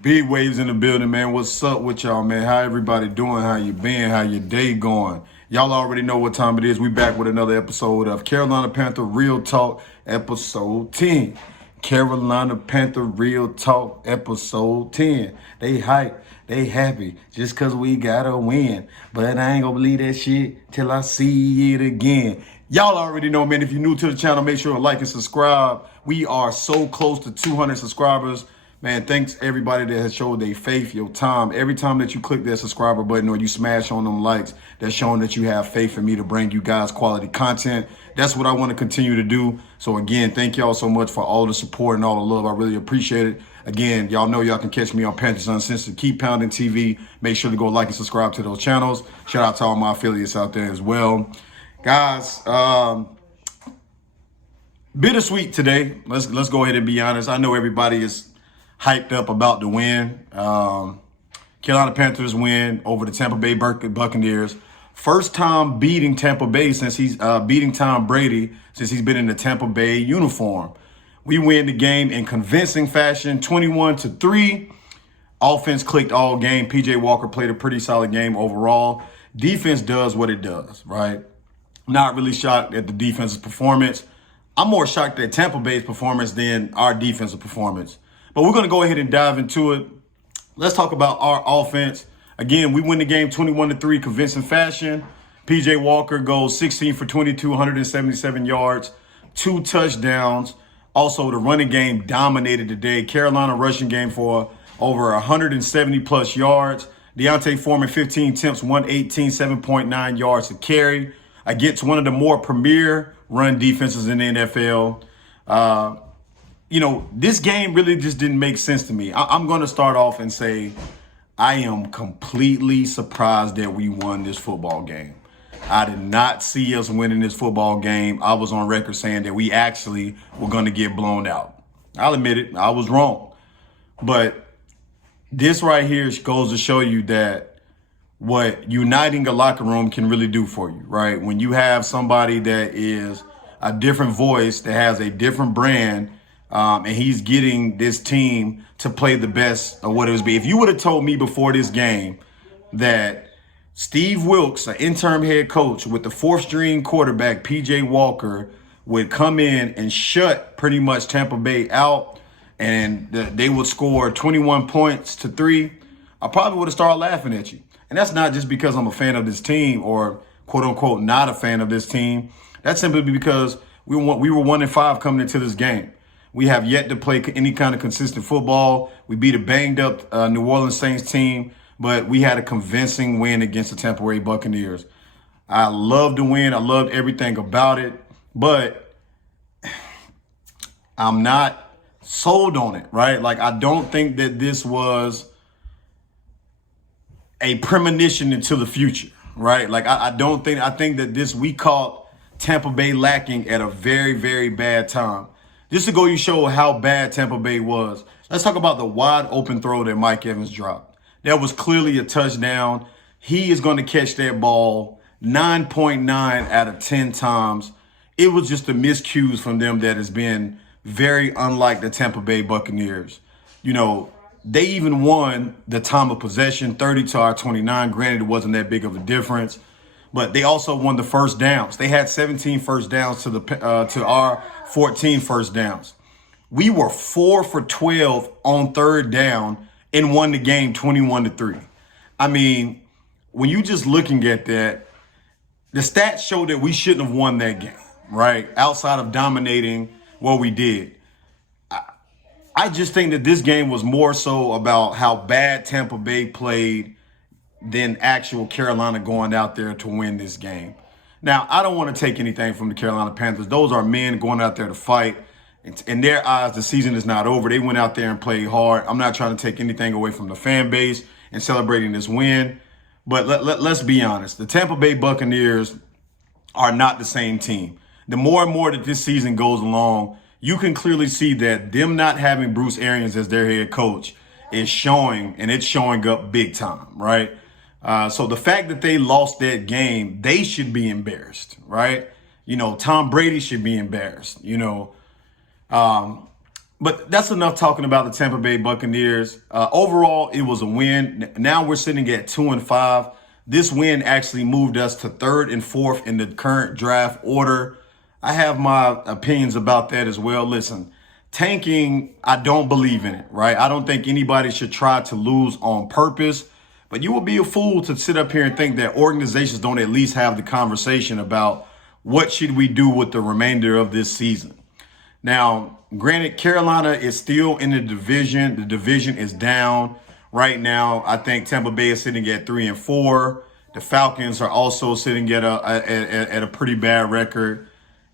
Big waves in the building, man. What's up with y'all, man? How everybody doing? How you been? How your day going? Y'all already know what time it is. We back with another episode of Carolina Panther Real Talk, episode 10. Carolina Panther Real Talk, episode 10. They hype. They happy just because we got to win. But I ain't going to believe that shit till I see it again. Y'all already know, man. If you're new to the channel, make sure to like and subscribe. We are so close to 200 subscribers. Man, thanks everybody that has showed their faith, your time. Every time that you click that subscriber button or you smash on them likes, that's showing that you have faith in me to bring you guys quality content. That's what I want to continue to do. So again, thank y'all so much for all the support and all the love. I really appreciate it. Again, y'all know y'all can catch me on Panthers Uncensored. Keep pounding TV. Make sure to go like and subscribe to those channels. Shout out to all my affiliates out there as well. Guys, bittersweet today. Let's go ahead and be honest. I know everybody is hyped up about the win. Carolina Panthers win over the Tampa Bay Buccaneers. First time beating Tampa Bay since he's beating Tom Brady since he's been in the Tampa Bay uniform. We win the game in convincing fashion, 21-3. Offense clicked all game. PJ Walker played a pretty solid game overall. Defense does what it does, right? Not really shocked at the defense's performance. I'm more shocked at Tampa Bay's performance than our defensive performance. But we're going to go ahead and dive into it. Let's talk about our offense. Again, we win the game 21-3, convincing fashion. PJ Walker goes 16 for 22, 177 yards, 2 touchdowns. Also, the running game dominated today. Carolina rushing game for over 170 plus yards. Deontay Foreman, 15 attempts, 118, 7.9 yards to carry. Against one of the more premier run defenses in the NFL. This game really just didn't make sense to me. I'm going to start off and say I am completely surprised that we won this football game. I did not see us winning this football game. I was on record saying that we actually were going to get blown out. I'll admit it. I was wrong. But this right here goes to show you that what uniting a locker room can really do for you, right? When you have somebody that is a different voice, that has a different brand, and he's getting this team to play the best of what it was be. If you would have told me before this game that Steve Wilks, an interim head coach with the 4th string quarterback, PJ Walker, would come in and shut pretty much Tampa Bay out and they would score 21 points to 3, I probably would have started laughing at you. And that's not just because I'm a fan of this team or quote unquote not a fan of this team. That's simply because we were 1-5 coming into this game. We have yet to play any kind of consistent football. We beat a banged up New Orleans Saints team, but we had a convincing win against the Tampa Bay Buccaneers. I loved the win. I loved everything about it, but I'm not sold on it, right? Like, I don't think that this was a premonition into the future, right? Like, I think that we caught Tampa Bay lacking at a very, very bad time. Just to go you show how bad Tampa Bay was, let's talk about the wide open throw that Mike Evans dropped. That was clearly a touchdown. He is going to catch that ball 9.9 out of 10 times. It was just a miscues from them that has been very unlike the Tampa Bay Buccaneers. They even won the time of possession, 30 to our 29. Granted, it wasn't that big of a difference. But they also won the first downs. They had 17 first downs to our 14 first downs. We were 4 for 12 on 3rd down and won the game 21-3. I mean, when you just looking at that, the stats show that we shouldn't have won that game, right? Outside of dominating what we did. I just think that this game was more so about how bad Tampa Bay played than actual Carolina going out there to win this game. Now, I don't want to take anything from the Carolina Panthers. Those are men going out there to fight. In their eyes, the season is not over. They went out there and played hard. I'm not trying to take anything away from the fan base and celebrating this win. But let's be honest. The Tampa Bay Buccaneers are not the same team. The more and more that this season goes along, you can clearly see that them not having Bruce Arians as their head coach is showing, and it's showing up big time, right? So the fact that they lost that game, they should be embarrassed, right? Tom Brady should be embarrassed. But that's enough talking about the Tampa Bay Buccaneers. Overall, it was a win. Now we're sitting at 2-5. This win actually moved us to third and fourth in the current draft order. I have my opinions about that as well. Listen, tanking, I don't believe in it, right? I don't think anybody should try to lose on purpose. But you would be a fool to sit up here and think that organizations don't at least have the conversation about what should we do with the remainder of this season. Now, granted, Carolina is still in the division. The division is down right now. I think Tampa Bay is sitting at 3-4. The Falcons are also sitting at a pretty bad record.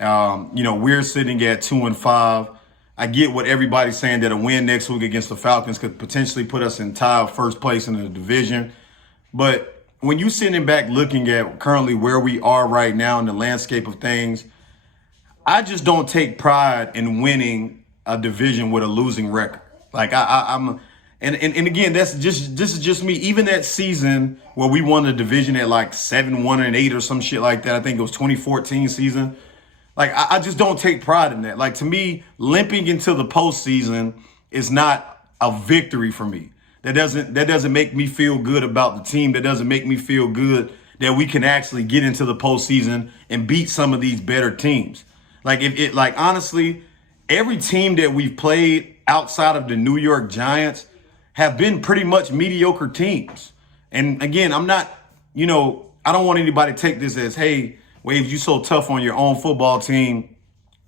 We're sitting at 2-5. I get what everybody's saying, that a win next week against the Falcons could potentially put us in tie of first place in the division. But when you're sitting back looking at currently where we are right now in the landscape of things, I just don't take pride in winning a division with a losing record. Like I'm, and again, this is just me. Even that season where we won the division at like 7-1-8 or some shit like that, I think it was 2014 season. Like I just don't take pride in that. Like, to me, limping into the postseason is not a victory for me. That doesn't make me feel good about the team. That doesn't make me feel good that we can actually get into the postseason and beat some of these better teams. Like honestly, every team that we've played outside of the New York Giants have been pretty much mediocre teams. And again, I don't want anybody to take this as, hey, Waves, you so tough on your own football team.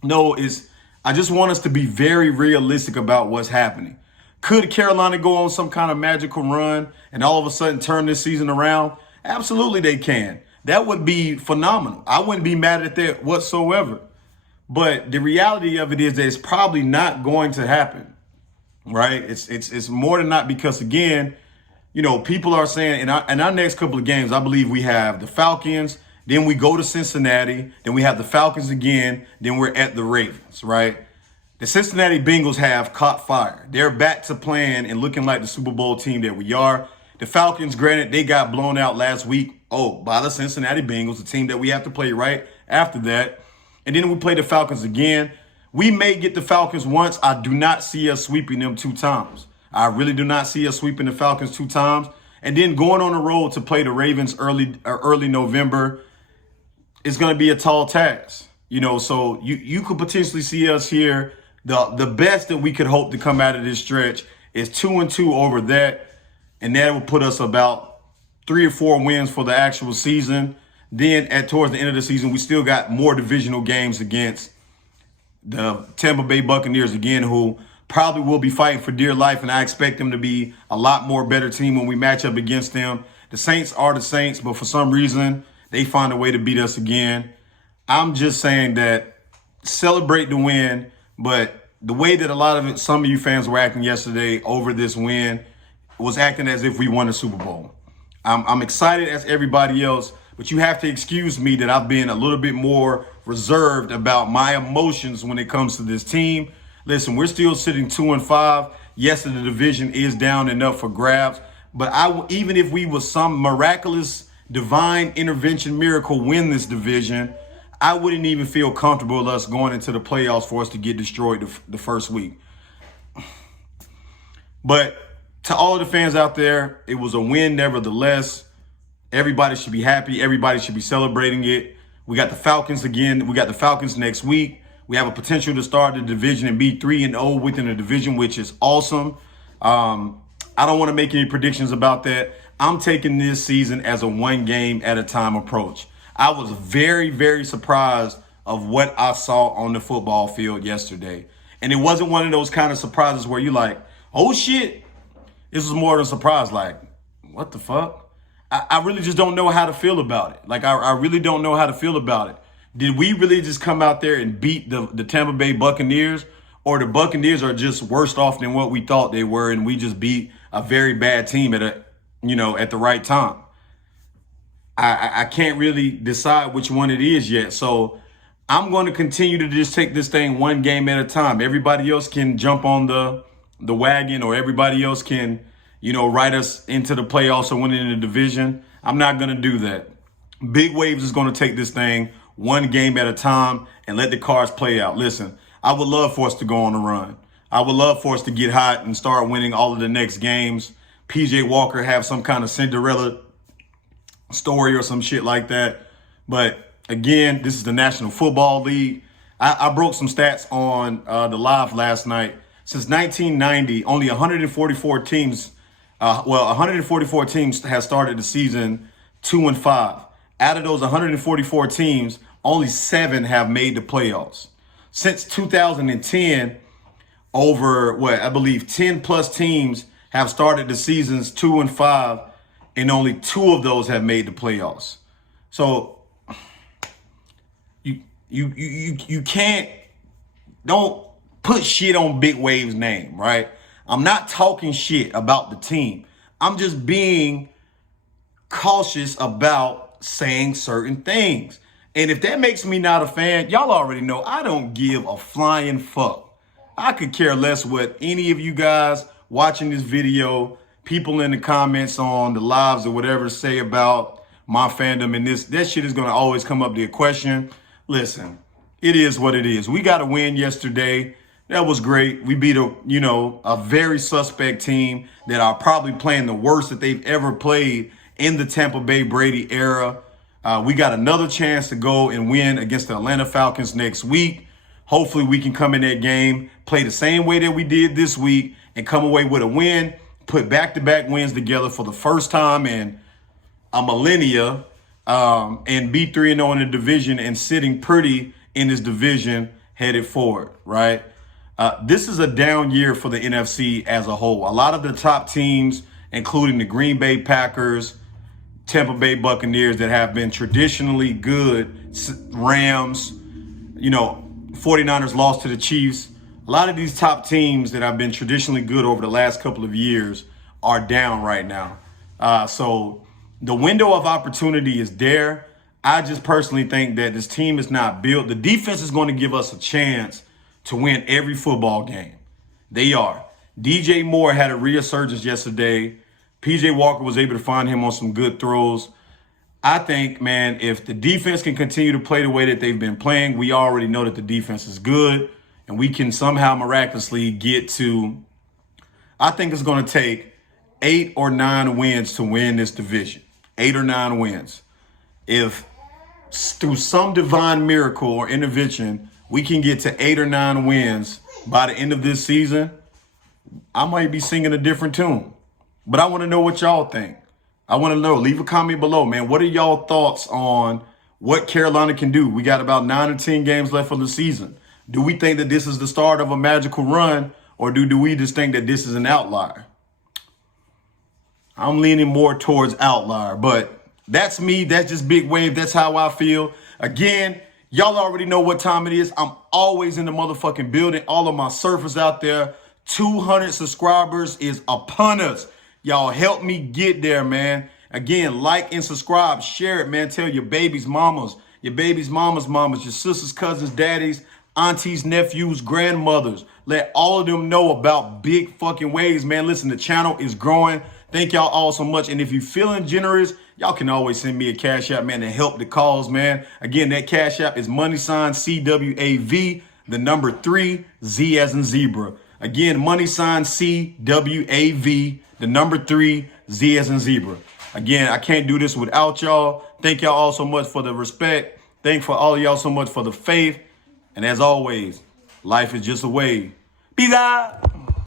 No, I just want us to be very realistic about what's happening. Could Carolina go on some kind of magical run and all of a sudden turn this season around? Absolutely they can. That would be phenomenal. I wouldn't be mad at that whatsoever. But the reality of it is that it's probably not going to happen, right? It's more than not, because, again, people are saying in our next couple of games, I believe we have the Falcons, then we go to Cincinnati, then we have the Falcons again, then we're at the Ravens, right? The Cincinnati Bengals have caught fire. They're back to playing and looking like the Super Bowl team that we are. The Falcons, granted, they got blown out last week, by the Cincinnati Bengals, the team that we have to play right after that. And then we play the Falcons again. We may get the Falcons once. I do not see us sweeping them 2 times. I really do not see us sweeping the Falcons 2 times. And then going on the road to play the Ravens early November, it's going to be a tall task. So you could potentially see us here. The best that we could hope to come out of this stretch is 2-2 over that. And that will put us about 3 or 4 wins for the actual season. Then towards the end of the season, we still got more divisional games against the Tampa Bay Buccaneers again, who probably will be fighting for dear life. And I expect them to be a lot more better team when we match up against them. The Saints are the Saints, but for some reason, they find a way to beat us again. I'm just saying that celebrate the win, but the way that some of you fans were acting yesterday over this win was acting as if we won the Super Bowl. I'm excited as everybody else, but you have to excuse me that I've been a little bit more reserved about my emotions when it comes to this team. Listen, we're still sitting 2-5. Yes, the division is down enough for grabs, but even if we was some miraculous divine intervention miracle win this division, I wouldn't even feel comfortable with us going into the playoffs for us to get destroyed the first week. But to all of the fans out there, it was a win nevertheless. Everybody should be happy. Everybody should be celebrating it. We got the Falcons again. We got the Falcons next week. We have a potential to start the division and be 3-0 within the division, which is awesome. I don't want to make any predictions about that. I'm taking this season as a 1 game at a time approach. I was very, very surprised of what I saw on the football field yesterday. And it wasn't one of those kind of surprises where you're like, oh shit. This was more of a surprise, like, what the fuck? I really just don't know how to feel about it. Like, I really don't know how to feel about it. Did we really just come out there and beat the Tampa Bay Buccaneers? Or the Buccaneers are just worse off than what we thought they were, and we just beat a very bad team at the right time? I can't really decide which one it is yet. So I'm going to continue to just take this thing 1 game at a time. Everybody else can jump on the wagon, or everybody else can, ride us into the playoffs or winning the division. I'm not going to do that. Big Waves is going to take this thing 1 game at a time and let the cards play out. Listen, I would love for us to go on a run. I would love for us to get hot and start winning all of the next games. PJ Walker have some kind of Cinderella story or some shit like that. But again, this is the National Football League. I broke some stats on the live last night. Since 1990, only 144 teams, 144 teams have started the season 2-5. Out of those 144 teams, only 7 have made the playoffs. Since 2010, over I believe 10 plus teams have started the seasons 2-5, and only 2 of those have made the playoffs. So you don't put shit on Big Wave's name, right? I'm not talking shit about the team. I'm just being cautious about saying certain things. And if that makes me not a fan, y'all already know I don't give a flying fuck. I could care less what any of you guys watching this video, people in the comments on the lives or whatever say about my fandom and that shit is going to always come up to a question. Listen, it is what it is. We got a win yesterday. That was great. We beat a very suspect team that are probably playing the worst that they've ever played in the Tampa Bay Brady era. We got another chance to go and win against the Atlanta Falcons next week. Hopefully we can come in that game, play the same way that we did this week, and come away with a win, put back-to-back wins together for the first time in a millennia, and be 3-0 in the division and sitting pretty in this division headed forward, right? This is a down year for the NFC as a whole. A lot of the top teams, including the Green Bay Packers, Tampa Bay Buccaneers that have been traditionally good, Rams, 49ers lost to the Chiefs. A lot of these top teams that have been traditionally good over the last couple of years are down right now. So the window of opportunity is there. I just personally think that this team is not built. The defense is going to give us a chance to win every football game. They are. DJ Moore had a resurgence yesterday. PJ Walker was able to find him on some good throws. I think, man, if the defense can continue to play the way that they've been playing, we already know that the defense is good, and we can somehow miraculously get to, I think it's going to take 8 or 9 wins to win this division. 8 or 9 wins. If through some divine miracle or intervention, we can get to 8 or 9 wins by the end of this season, I might be singing a different tune. But I want to know what y'all think. I want to know. Leave a comment below, man. What are y'all thoughts on what Carolina can do? We got about 9 or 10 games left for the season. Do we think that this is the start of a magical run, or do we just think that this is an outlier? I'm leaning more towards outlier, but that's me. That's just Big Wave. That's how I feel. Again, y'all already know what time it is. I'm always in the motherfucking building. All of my surfers out there. 200 subscribers is upon us. Y'all help me get there, man. Again, like and subscribe. Share it, man. Tell your babies' mamas, your sisters, cousins, daddies, aunties, nephews, grandmothers. Let all of them know about Big fucking Waves, man. Listen, the channel is growing. Thank y'all all so much. And if you're feeling generous, y'all can always send me a cash app, man, to help the cause, man. Again, that cash app is $CWAV, the number 3, Z as in zebra. Again, $CWAV, the number 3, Z as in zebra. Again, I can't do this without y'all. Thank y'all all so much for the respect. Thank for all of y'all so much for the faith. And as always, life is just a wave. Peace out.